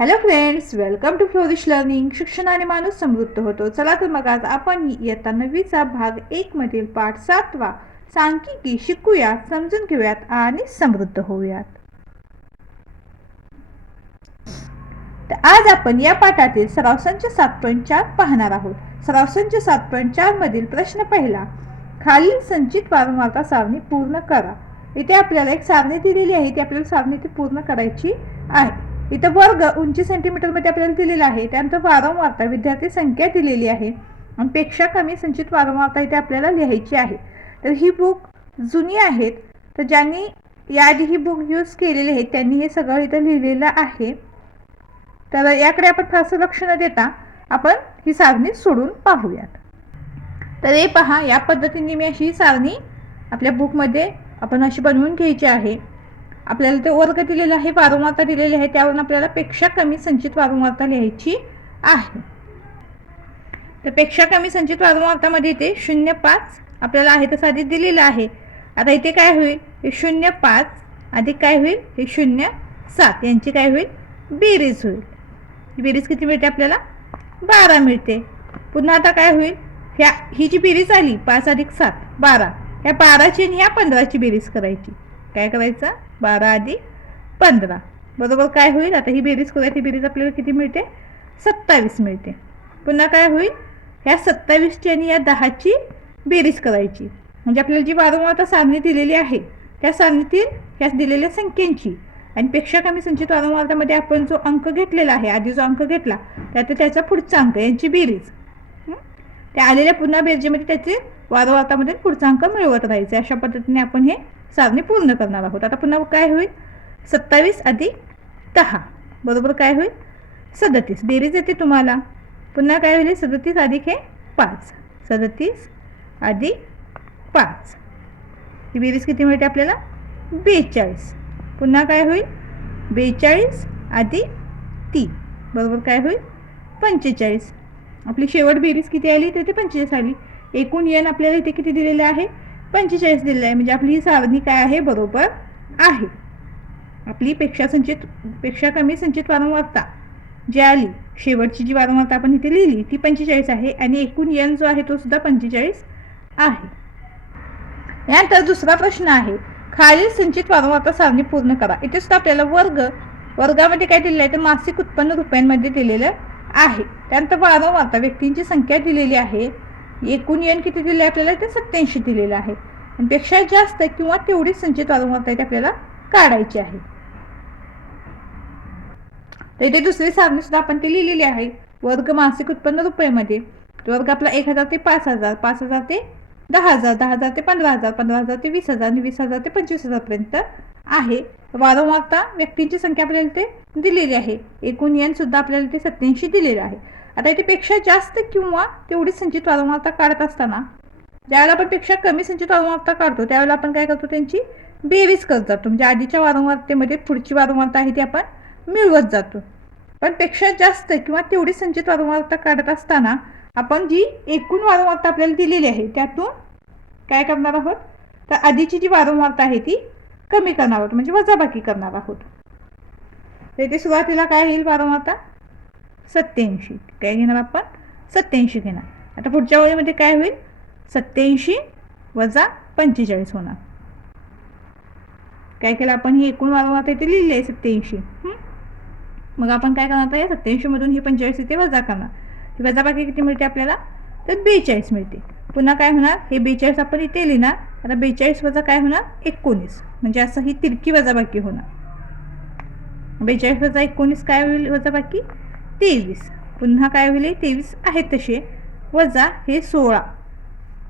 Hello friends, welcome to flourish learning. शिक्षणाने माणूस समृद्ध होतो. चला तर मग आज आपण इयत्ता 9वीचा भाग 1 मधील पाठ 7वा सांख्यिकी शिकूयात, समजून घेऊयात आणि समृद्ध होऊयात. तर आज आपण या पाठातील सराव संच 7.4 पाहणार आहोत. सराव संच 7.4 मधील प्रश्न पहिला, खालील संचित वारंवारता सारणी पूर्ण करा. इथे आपल्याला एक सारणी दिलेली आहे, ती आपल्याला सारणी ती पूर्ण करायची आहे. इथं वर्ग उंची सेंटीमीटर मध्ये आपल्याला दिलेला आहे. त्यानंतर वारंवारता विद्यार्थी संख्या दिलेली आहे आणि पेक्षा कमी संचित वारंवारता इथे आपल्याला लिहायची आहे. तर ही बुक जुनी आहेत, तर ज्यांनी याआधी ही बुक यूज केलेली आहे त्यांनी हे सगळं इथं लिहिलेलं आहे. तर याकडे आपण फारसं लक्ष न देता आपण ही सारणी सोडून पाहूयात. तर हे पहा, या पद्धतीने मी अशी सारणी आपल्या बुकमध्ये आपण अशी बनवून घ्यायची आहे. आपल्याला ते वर्ग दिलेला आहे, वारंवारता दिलेली आहे, त्यावरून आपल्याला पेक्षा कमी संचित वारंवारता लिहायची आहे. तर पेक्षा कमी संचित वारंवारतामध्ये इथे 0.5 आपल्याला आहे तसं आधी दिलेलं आहे. आता इथे काय होईल, हे 0.5 अधिक काय होईल, हे 0.7 यांची काय होईल, बेरीज होईल. बेरीज किती मिळते आपल्याला, 12 मिळते. पुन्हा आता काय होईल, ही जी बेरीज आली 5 अधिक 7 12, ह्या 12ची आणि ह्या 15ची बेरीज करायची. काय करायचं, 12 अधिक 15 बरोबर काय होईल, आता ही बेरीज करूया. ती बेरीज आपल्याला किती मिळते, 27 मिळते. पुन्हा काय होईल, ह्या 27ची आणि या 10ची बेरीज करायची. म्हणजे आपल्याला जी वारंवारता सारणी दिलेली आहे त्या सारणीतील ह्या दिलेल्या संख्यांची आणि पेक्षा कमी संचित वारंवारतामध्ये आपण जो अंक घेतलेला आहे, आधी जो अंक घेतला त्याचा पुढचा अंक यांची बेरीज, त्या आलेल्या पुन्हा बेरजेमध्ये त्याचे वारंवारतामध्ये पुढचा अंक मिळवत राहायचे. अशा पद्धतीने आपण हे सारणी पूर्ण करणार आहोत. आता पुन्हा काय होईल, 27 अधिक 10 बरोबर काय होईल, 37 बेरीज येते तुम्हाला. पुन्हा काय होईल, 37 अधिक हे 5 37 अधिक 5 ही बेरीज किती मिळते आपल्याला, 42. पुन्हा काय होईल, 42 अधिक 3 बरोबर काय होईल, 45. आपली शेवट बेरीज किती आली, तर ते 45 आली. एकूण n आपल्याला इथे किती दिलेलं आहे, 45 दिलेलं आहे. म्हणजे आपली ही सारणी काय आहे, बरोबर आहे. आपली पेक्षा कमी संचित वारंवारता जी आली, शेवटची जी वारंवारता आपण इथे लिहिली ती 45 आहे आणि एकूण n जो आहे तो सुद्धा 45 आहे. यानंतर दुसरा प्रश्न आहे, खालील संचित वारंवारता सारणी पूर्ण करा. इथे सुद्धा आपल्याला वर्गामध्ये काय दिलेलं आहे, तर मासिक उत्पन्न रुपयांमध्ये दिलेलं आहे. त्यानंतर वारंवारता व्यक्तींची संख्या दिलेली आहे. एकूण n किती दिले आपल्याला, ते 87 दिलेलं आहे. आणि पेक्षा जास्त किंवा तेवढीच संचित वारंवारता इथे आपल्याला काढायची आहे. तर इथे दुसरी सारणी सुद्धा आपण ती लिहिलेली आहे. वर्ग मासिक उत्पन्न रुपयामध्ये, वर्ग आपला 1000 ते 5000 5000 ते 10000 10000 ते 15000 15000 ते 20000 आणि 20000 ते 25000 पर्यंत आहे. वारंवारता व्यक्तींची संख्या आपल्याला ते दिलेली आहे. एकूण n सुद्धा आपल्याला ते 87 दिलेले आहे. आता इथे पेक्षा जास्त किंवा तेवढी संचित वारंवारता काढत असताना ज्यावेळेला आपण पेक्षा कमी संचित वारंवारता काढतो त्यावेळेला आपण काय करतो, त्यांची बेरीज करत जातो. म्हणजे आधीच्या वारंवारतेमध्ये पुढची वारंवारता आहे ती आपण मिळवत जातो. पण पेक्षा जास्त किंवा तेवढी संचित वारंवारता काढत असताना आपण जी एकूण वारंवारता आपल्याला दिलेली आहे त्यातून काय करणार आहोत, तर आधीची जी वारंवारता आहे ती कमी करणार आहोत, म्हणजे वजाबाकी करणार आहोत. तर इथे सुरुवातीला काय येईल, वारंवारता 87 काय घेणार आपण, 87 घेणार. आता पुढच्या वेळेमध्ये काय होईल, 87 वजा 45 होणार. काय केलं आपण, ही एकूण वारंवारता इथे लिहिली आहे 87. मग आपण काय करणार, या 87 मधून ही 45 इथे वजा करणार. ही वजाबाकी किती मिळते आपल्याला, तर 42 मिळते. पुन्हा काय होणार, हे 42 आपण इथे लिहिणार. आता 42 वजा काय होणार, 19. म्हणजे असं ही तिरकी वजाबाकी होणार. 42 वजा 19 काय होईल, वजाबाकी 23. पुन्हा काय होईल, 23 आहेत तसे वजा हे 16.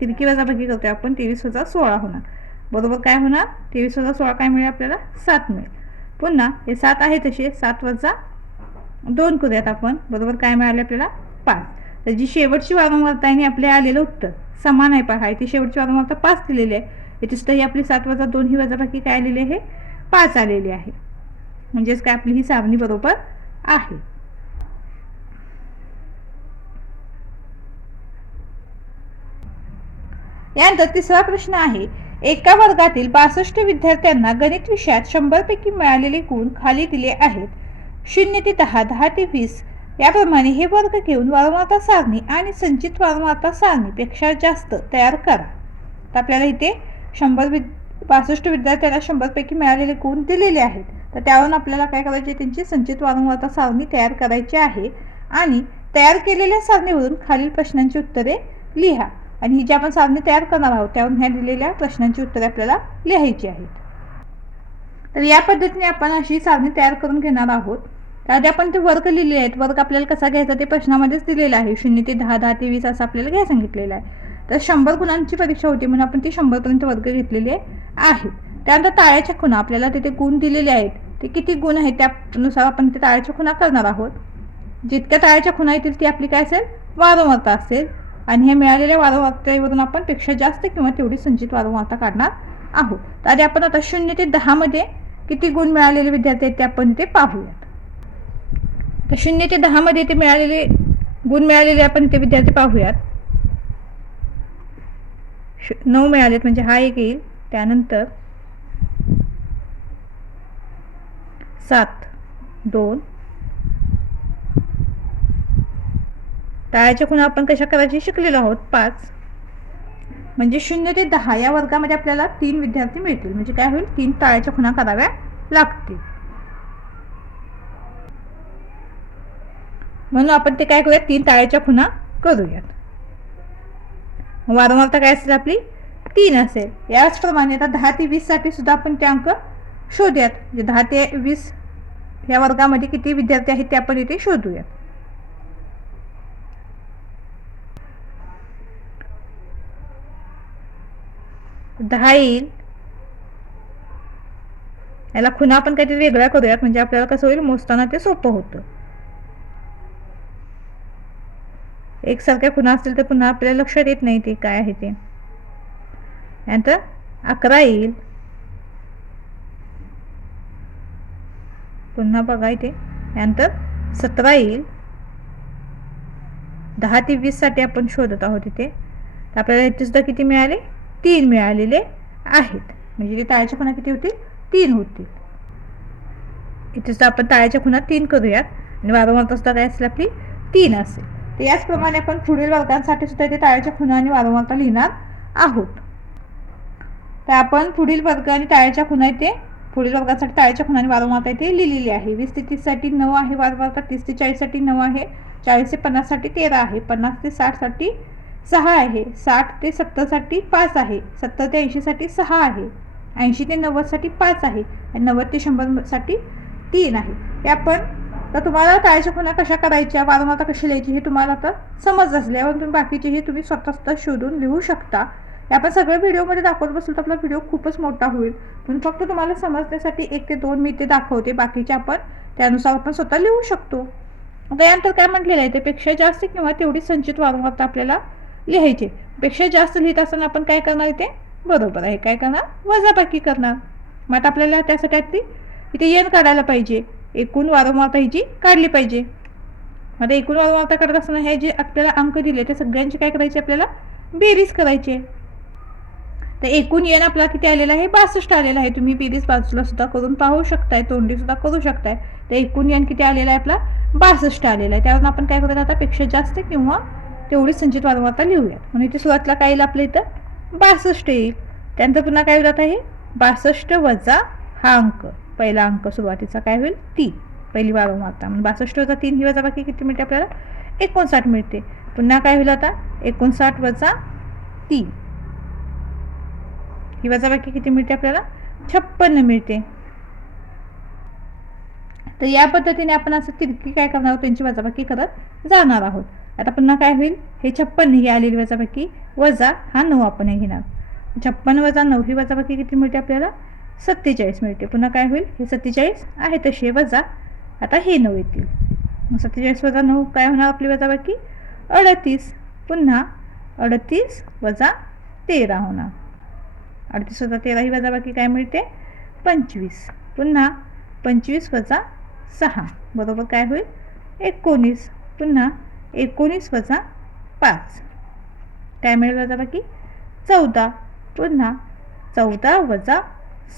तिरकी वजाबाकी करतोय आपण, 23 वजा 16 होणार. बरोबर काय होणार, 23 वजा 16 काय मिळेल आपल्याला, 7 मिळेल. पुन्हा हे 7 आहे तसे 7 वजा 2 करूयात आपण, बरोबर काय मिळाले आपल्याला, 5. तर जी शेवटची वारंवारता आहे आपल्याला आलेलं उत्तर समान आहे. पहा इथे शेवटची वारंवारता 5 दिलेली आहे. इथे सुद्धा ही आपली 7 वजा 2 ही वजाबाकी काय आलेली आहे, 5 आलेली आहे. म्हणजेच काय आपली ही सारणी बरोबर आहे. यानंतर तिसरा प्रश्न आहे, एका वर्गातील 62 विद्यार्थ्यांना गणित विषयात 100 पैकी मिळालेले गुण खाली दिले आहेत. 0 ते 10, 10 ते 20 याप्रमाणे हे वर्ग घेऊन वारंवारता सारणी आणि संचित वारंवारता सारणीपेक्षा जास्त तयार करा. तर आपल्याला इथे 62 विद्यार्थ्यांना 100 पैकी मिळालेले गुण दिलेले आहेत. तर त्यावरून आपल्याला काय करायचे, त्यांची संचित वारंवारता सारणी तयार करायची आहे आणि तयार केलेल्या सारणीवरून खालील प्रश्नांची उत्तरे लिहा. आणि ही जी आपण सारणी तयार करणार आहोत त्यावरून ह्या दिलेल्या प्रश्नांची उत्तरे आपल्याला लिहायची आहेत. तर या पद्धतीने आपण अशी सारणी तयार करून घेणार आहोत. त्याआधी आपण ते वर्ग लिहिले आहेत. वर्ग आपल्याला कसा घ्यायचा ते प्रश्नामध्येच दिलेलं आहे. 0 ते 10, 10 ते 20 असं आपल्याला घ्यायला सांगितलेलं आहे. तर 100 गुणांची परीक्षा होती म्हणून आपण ती 100 पर्यंत वर्ग घेतलेले आहेत. त्यानंतर ताळ्याच्या खुणा आपल्याला तिथे गुण दिलेले आहेत. ते किती गुण आहेत त्यानुसार आपण ते ताळ्याच्या खुणा करणार आहोत. जितक्या ताळ्याच्या खुणा येतील ती आपली काय असेल, वारंवारता असेल. आणि हे मिळालेल्या वारंवारतेवरून आपण पेक्षा जास्त किंवा तेवढी संचित वारंवारता काढणार आहोत. तर आधी आपण आता 0 ते 10 मध्ये किती गुण मिळालेले विद्यार्थी आहेत ते आपण इथे पाहूयात. तर 0 ते 10 मध्ये ते मिळालेले गुण मिळालेले आपण इथे विद्यार्थी पाहूयात. 9 मिळालेत म्हणजे हा एक येईल. त्यानंतर 7, 2. ताळ्याच्या खुणा आपण कशा करायची शिकलेलो आहोत. 5 म्हणजे 0 ते 10 या वर्गामध्ये आपल्याला 3 विद्यार्थी मिळतील. म्हणजे काय होईल, 3 ताळ्याच्या खुणा कराव्या लागतील. म्हणून आपण ते काय करूयात, 3 ताळ्याच्या खुणा करूयात. वारंवारता काय असेल आपली 3 असेल. याचप्रमाणे आता 10 ते 20 साठी सुद्धा आपण ते अंक शोधूयात. म्हणजे 10 ते 20 या वर्गामध्ये किती विद्यार्थी आहेत ते आपण इथे शोधूयात. दहा येईल. याला खुणा आपण काहीतरी वेगळ्या करूयात म्हणजे आपल्याला कसं होईल, मोजताना ते सोपं होतं. एकसारख्या खुणा असतील तर पुन्हा आपल्याला लक्षात येत नाही ते काय आहे ते. यानंतर 11 येईल. पुन्हा बघा इथे. यानंतर 17 येईल. 10 ते 20 साठी आपण शोधत आहोत इथे. तर आपल्याला इथे सुद्धा किती मिळाले, 3 मिळालेले आहेत. म्हणजे ते ताळ्याच्या खुणा किती होतील, 3 होतील. इथे सुद्धा आपण ताळ्याच्या खुणा 3 करूयात आणि वारंवारता सुद्धा काय असेल आपली 3 असेल. तर याचप्रमाणे आपण पुढील वर्गांसाठी सुद्धा इथे ताळ्याच्या खुणा आणि वारंवारता लिहिणार आहोत. तर आपण पुढील वर्ग आणि ताळ्याच्या खुणा इथे पुढील वर्गासाठी ताळ्याच्या खुणा आणि वारंवारता इथे लिहिलेली आहे. 20 ते 30 साठी 9 आहे वारंवारता. 30 ते 40 साठी 9 आहे. 40 ते 50 साठी 13 आहे. 50 ते 60 साठी 6 आहे. 60 ते 70 साठी 5 आहे. 70 ते 80 साठी 6 आहे. 80 ते 90 साठी 5 आहे आणि 90 ते 100 साठी 3 आहे. हे आपण तर तुम्हाला ताळ्याच्या खुणा कशा करायच्या, वारंवारता कशी लिहायची हे तुम्हाला आता समज असल्यावर तुम्ही बाकीचेही तुम्ही स्वतः शोधून लिहू शकता. हे आपण सगळ्या व्हिडिओमध्ये दाखवत बसलो तर आपला व्हिडिओ खूपच मोठा होईल. पण फक्त तुम्हाला समजण्यासाठी 1 ते 2 मी इथे दाखवते. बाकीचे आपण त्यानुसार आपण स्वतः लिहू शकतो. आता यानंतर काय म्हटलेलं आहे, त्यापेक्षा जास्त किंवा तेवढी संचित वारंवारता आपल्याला लिहायची. पेक्षा जास्त लिहित असताना आपण काय करणार इथे, बरोबर आहे काय करणार, वजाबाकी करणार. मग आता आपल्याला त्यासाठी इथे एन काढायला पाहिजे. एकूण वारंवारता हिची काढली पाहिजे. आता एकूण वारंवारता काढत असताना हे जे आपल्याला अंक दिले ते सगळ्यांची काय करायची, आपल्याला बेरीज करायची. तर एकूण एन आपला किती आलेला आहे, 62 आलेला आहे. तुम्ही बेरीज बाजूला सुद्धा करून पाहू शकताय, तोंडी सुद्धा करू शकताय. तर एकूण एन किती आलेला आहे आपला, 62 आलेला आहे. त्यावरून आपण काय करूया आता, पेक्षा जास्त किंवा तेवढी संचित वारंवारता लिहूयात. म्हणून इथे सुरुवातीला काय येईल आपल्या इथं 62 येईल. त्यानंतर पुन्हा काय होईल आता, हे 62 वजा हा अंक पहिला अंक सुरुवातीचा काय होईल 3, पहिली वारंवारता. म्हणून 62 वजा 3 ही वजाबाकी किती मिळते आपल्याला, 59 मिळते. पुन्हा काय होईल आता, 59 वजा 3 ही वजाबाकी किती मिळते आपल्याला, 56 मिळते. तर या पद्धतीने आपण असं तिरकी काय करणार आहोत, त्यांची वजाबाकी करत जाणार आहोत. आता पुन्हा काय होईल, हे 56 ही आलेली वजाबाकी वजा हा 9 आपण हे घेणार. 56 वजा 9 ही वजाबाकी किती मिळते आपल्याला, 47 मिळते. पुन्हा काय होईल, हे 47 आहे तसे वजा आता हे 9 येतील. 47 वजा 9 काय होणार आपली वजाबाकी, 38. पुन्हा 38 वजा 13 होणार. 38 वजा 13 ही वजाबाकी काय मिळते, 25. पुन्हा 25 वजा 6 बरोबर काय होईल, 19. पुन्हा 19 वजा 5 काय मिळेल वजाबाकी, 14. पुन्हा 14 वजा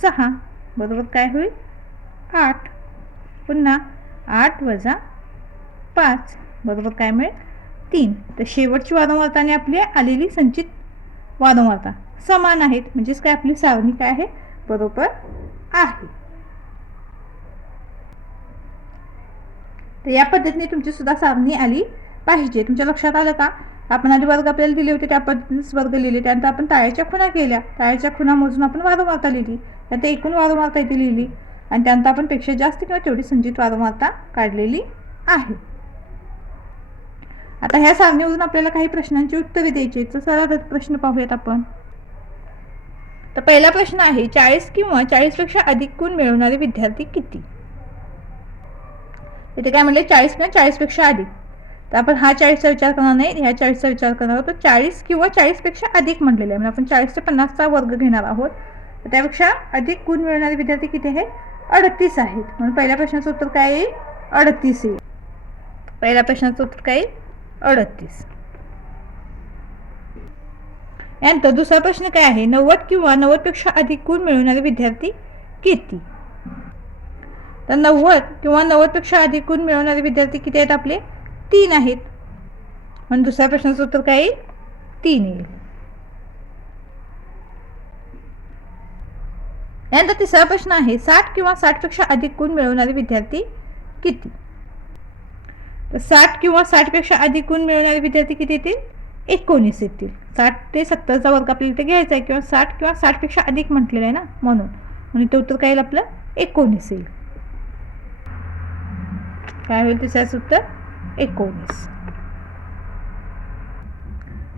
6 बरोबर काय होईल, 8. पुन्हा 8 वजा 5 बरोबर काय मिळेल 3. तर शेवटची वारंवारता आणि आपली आलेली संचित वारंवारता समान आहेत, म्हणजेच काय आपली सारणी काय आहे बरोबर आहे. तर या पद्धतीने तुमची सुद्धा सारणी आली पाहिजे. तुमच्या लक्षात आलं का? आपण आधी वर्ग आपल्याला दिले होते त्या पद्धतीनेच वर्ग लिहिले, त्यानंतर आपण टाळ्याच्या खुणा केल्या, टाळ्याच्या खुणा मोजून आपण वारंवारता लिहिली, त्यानंतर एकूण वारंवारता इथे लिहिली आणि त्यानंतर आपण पेक्षा जास्त किंवा तेवढी संचित वारंवारता काढलेली आहे. आता ह्या सारणीवरून आपल्याला काही प्रश्नांची उत्तरे द्यायची, तर चला प्रश्न पाहूयात आपण. तर पहिला प्रश्न आहे 40 किंवा 40 पेक्षा अधिक गुण मिळवणारे विद्यार्थी किती? इथे काय म्हटले 40 किंवा 40 पेक्षा अधिक. तर आपण हा 40चा विचार करणार नाही, ह्या 40चा विचार करणार आहोत. तर 40 किंवा 40 पेक्षा अधिक म्हटलेले आहे, म्हणजे आपण 40 ते 50चा वर्ग घेणार आहोत. तर त्यापेक्षा अधिक गुण मिळवणारे विद्यार्थी किती आहेत? 38 आहेत. म्हणून पहिल्या प्रश्नाचं उत्तर काय येईल? 38 येईल. पहिल्या प्रश्नाचं उत्तर काय येईल? 38. यानंतर दुसरा प्रश्न काय आहे? 90 किंवा 90 पेक्षा अधिक गुण मिळवणारे विद्यार्थी किती? तर 90 किंवा 90 पेक्षा अधिक गुण मिळवणारे विद्यार्थी किती आहेत आपले? 3 आहेत. म्हणून दुसऱ्या प्रश्नाचं उत्तर काय येईल? 3 येईल. यानंतर तिसरा प्रश्न आहे 60 किंवा 60 पेक्षा अधिक गुण मिळवणारे विद्यार्थी किती? तर 60 किंवा 60 पेक्षा अधिक गुण मिळवणारे विद्यार्थी किती येतील? 19 येतील. 60 ते 70चा वर्ग आपल्याला इथे घ्यायचा आहे, किंवा 60 किंवा 60 पेक्षा अधिक म्हटलेलं आहे ना, म्हणून इथे उत्तर काय येईल आपलं? 19 येईल. काय होईल तिसऱ्याचं उत्तर? 19.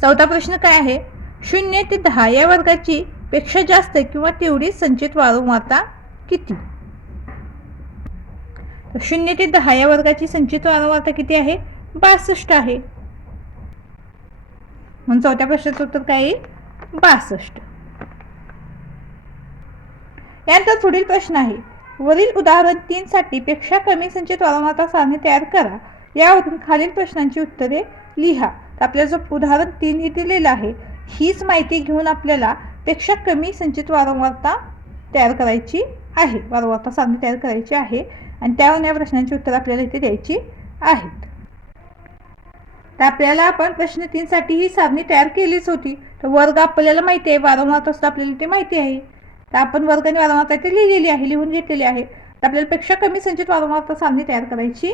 चौथा प्रश्न काय आहे? 0 ते 10 या वर्गाची पेक्षा जास्त किंवा तेवढी संचित वारंवारता किती? 0 ते 10 या वर्गाची संचित वारंवारता किती आहे? 62 आहे. म्हणून चौथ्या प्रश्नाचं उत्तर काय येईल? 62. यानंतर पुढील प्रश्न आहे वरील उदाहरण 3 साठी पेक्षा कमी संचित वारंवारता सारणी तयार करा. यावरून खालील प्रश्नांची उत्तरे लिहा. तर आपल्याला जो उदाहरण 3 हे दिलेलं आहे, हीच माहिती घेऊन आपल्याला पेक्षा कमी संचित वारंवारता तयार करायची आहे, वारंवारता सारणी तयार करायची आहे आणि त्यावरून या प्रश्नांची उत्तरे आपल्याला इथे द्यायची आहेत. तर आपल्याला आपण प्रश्न 3 साठी ही सारणी तयार केलीच होती. तर वर्ग आपल्याला माहिती आहे, वारंवारता सुद्धा आपल्याला ते माहिती आहे. तर आपण वर्ग आणि वारंवारता इथे लिहिलेली आहे, लिहून घेतलेली आहे. तर आपल्याला पेक्षा कमी संचित वारंवारता सारणी तयार करायची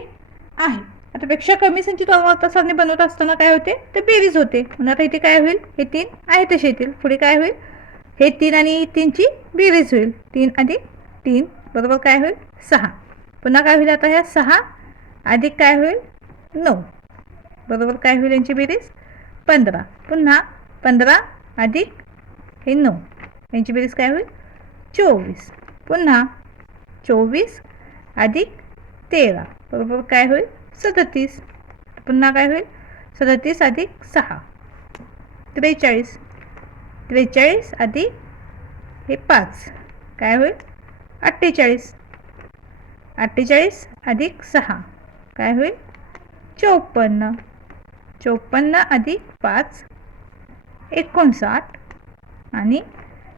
आहे. आता पेक्षा कमी संचित वारंवारता सारणी बनवत असताना काय होते? तर बेरीज होते. म्हणून आता इथे काय होईल? हे 3 आहे तसे येतील. पुढे काय होईल? हे 3 आणि 3ची बेरीज होईल. 3 अधिक 3 बरोबर काय होईल? 6. पुन्हा काय होईल? आता ह्या 6 अधिक काय होईल? 9 बरोबर काय होईल? यांची बेरीज 15. पुन्हा 15 अधिक हे 9 यांची बेरीज काय होईल? 24. पुन्हा 24 अधिक 13 बरोबर काय होईल? 37. पुन्हा काय होईल? 37 अधिक 6 43. 43 अधिक हे 5 काय होईल? 48. 48 अधिक 6 काय होईल? 54. 54 अधिक 5 59 आणि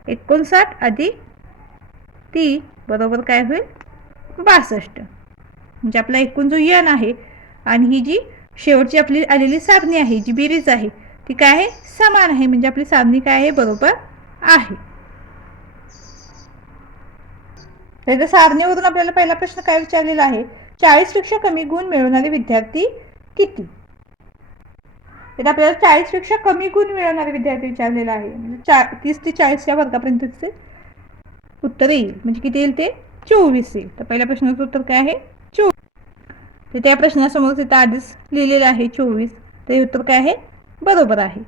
59 अधिक 3 बरोबर काय होईल? 62. म्हणजे आपला एकूण जो यन आहे आणि ही जी शेवटची आपली आलेली सारणी आहे, जी बेरीज आहे, ती काय आहे? समान आहे. म्हणजे आपली सारणी काय आहे? बरोबर आहे. तर सारणीवरून आपल्याला पहिला प्रश्न काय विचारलेला आहे? 40 पेक्षा कमी गुण मिळवणारे विद्यार्थी किती? तर आपल्याला 40 पेक्षा कमी गुण मिळवणारे विद्यार्थी विचारलेला आहे. म्हणजे 30 ते 40 या वर्गापर्यंतचे उत्तर येईल. म्हणजे किती येईल? ते 24 येईल. तर पहिल्या प्रश्नाचं उत्तर काय आहे? 24. तर त्या प्रश्नासमोर तिथं आधीच लिहिलेलं आहे 24. तर हे उत्तर काय आहे? बरोबर आहे.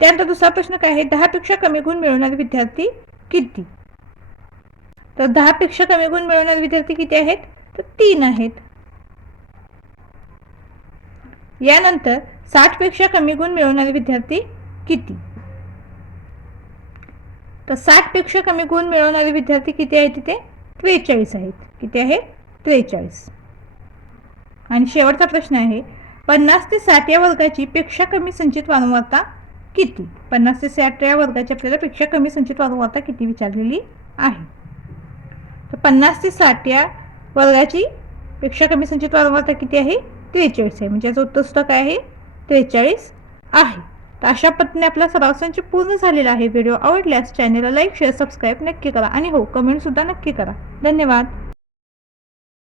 त्यानंतर दुसरा प्रश्न काय आहे? 10 पेक्षा कमी गुण मिळवणारे विद्यार्थी किती? तर 10 पेक्षा कमी गुण मिळवणारे विद्यार्थी किती आहेत? तर 3 आहेत. यानंतर 60 पेक्षा कमी गुण मिळवणारे विद्यार्थी किती? तर 60 पेक्षा कमी गुण मिळवणारे विद्यार्थी किती आहेत? तिथे 43 आहेत. किती आहेत? 43. आणि शेवटचा प्रश्न आहे 50 ते 60 या वर्गाची पेक्षा कमी संचित वारंवारता किती? 50 ते 60 या वर्गाची आपल्याला पेक्षा कमी संचित वारंवारता किती विचारलेली आहे. तर 50 ते 60 या वर्गाची पेक्षा कमी संचित वारंवारता किती आहे? 43 आहे. म्हणजे याचं उत्तर सुद्धा काय आहे? 43 आहे. तर अशा पद्धतीने आपला सराव संच पूर्ण झालेला आहे. व्हिडिओ आवडल्यास चॅनलला लाईक, शेअर, सबस्क्राईब नक्की करा आणि हो, कमेंट सुद्धा नक्की करा. धन्यवाद.